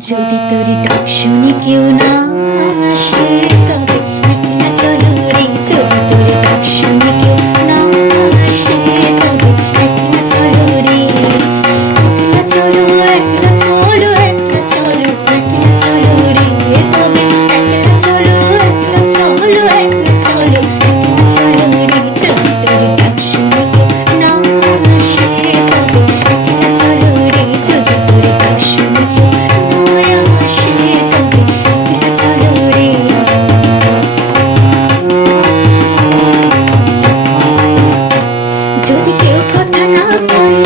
যদি তোর ডাক শুনে কেউ না আসে তবে একলা চলো রে। যদি তোর ডাক শুনে কেউ না আসে তবে একলা চলো রে। একলা চলো, একলা চলো, একলা চলো, একলা চলো রে। তবে একলা চলো, একলা চলো, একলা চলো, একলা চলো রে। যদি তোর ডাক শুনে কেউ না আসে তবে একলা চলো রে। যদি তোর ডাক শুনে কেউ যদি কেউ কথা না কয়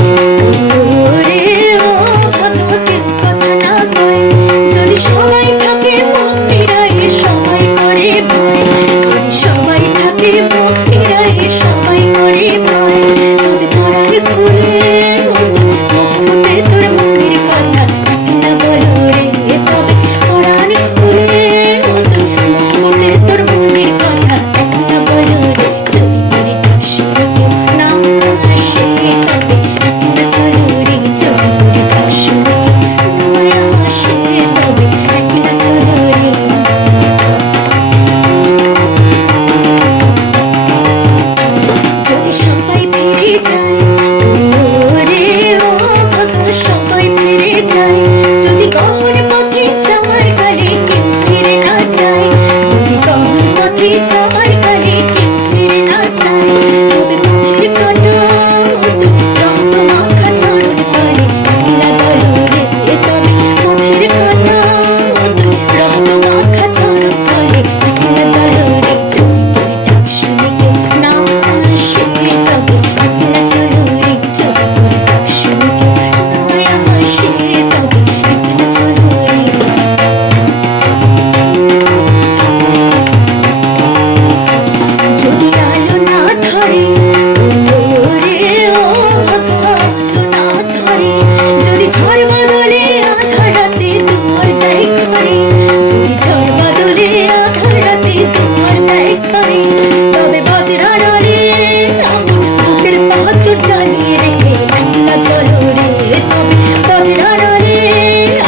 ওরে ও ভাবা, কেউ কথা না কয়, যদি সবাই থাকে মুখ ফিরায় সবাই করে ভয়, যদি সবাই থাকে মুখ ফিরায় সবাই করে ভয়, তবে পড়ার খুলে মুখ ফুটে তোর মনের কথা একলা বলো রে। তবে পড়ার খুলে মুখ ফুটে তোর মনের কথা একলা বলো রে। যদি তোর ডাক শুনে কেউ না আসে তবে একলা চলো রে। যদি তোর ডাক শুনে কেউ না আসে তবে একলা চলো রে। যদি সবাই ফিরে যায় ওরে ও ভাগা, সবাই ফিরে যায়, যদি গহন পথে যাওয়ার কালে কেউ ফিরে না যায়, যদি গহন পথে যাওয়ার কালে কেউ ফিরে না যায়, তবে পথের কাঁটা রক্ত মাখা চরণ তলে একলা দলো রে। তবে পথের কাঁটা রক্ত মাখা চরণ তলে একলা দলো রে। যদি তোর ডাক শুনে কেউ না আসে তবে একলা চলো রে। যদি তোর ডাক শুনে কেউ না আসে তবে একলা চলো রে। যদি আলো না ধরে ওরে ও ভাগা, আলো না ধরে, যদি ঝড় বদলে আধার রাতে তোমার দেয় ঘরে, যদি ঝড় বদলে আধার রাতে তোমার দেয় ঘরে, তবে বজ্রার আলে আমার বুকের পাঁচর জ্বালিয়ে রেখে একলা চলো রে। তবে বজ্রার আলে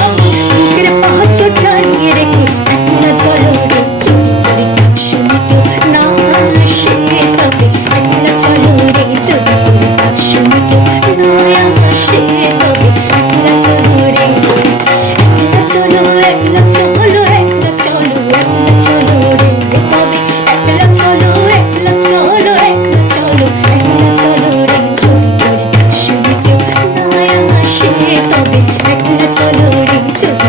আমার বুকের পাঁচর জ্বালিয়ে রেখে একলা চলো রে। যদি তোর ডাক শুনে কেউ না আসে তবে একলা চলো রে। যদি তোর ডাক শুনে কেউ না আসে তবে একলা চলো রে। একলা চলো, একলা চলো, একলা চলো, একলা চলো রে। তবে একলা চলো, একলা চলো, একলা চলো, একলা চলো রে। যদি তোর ডাক শুনে কেউ না আসে তবে একলা চলো রে। যদি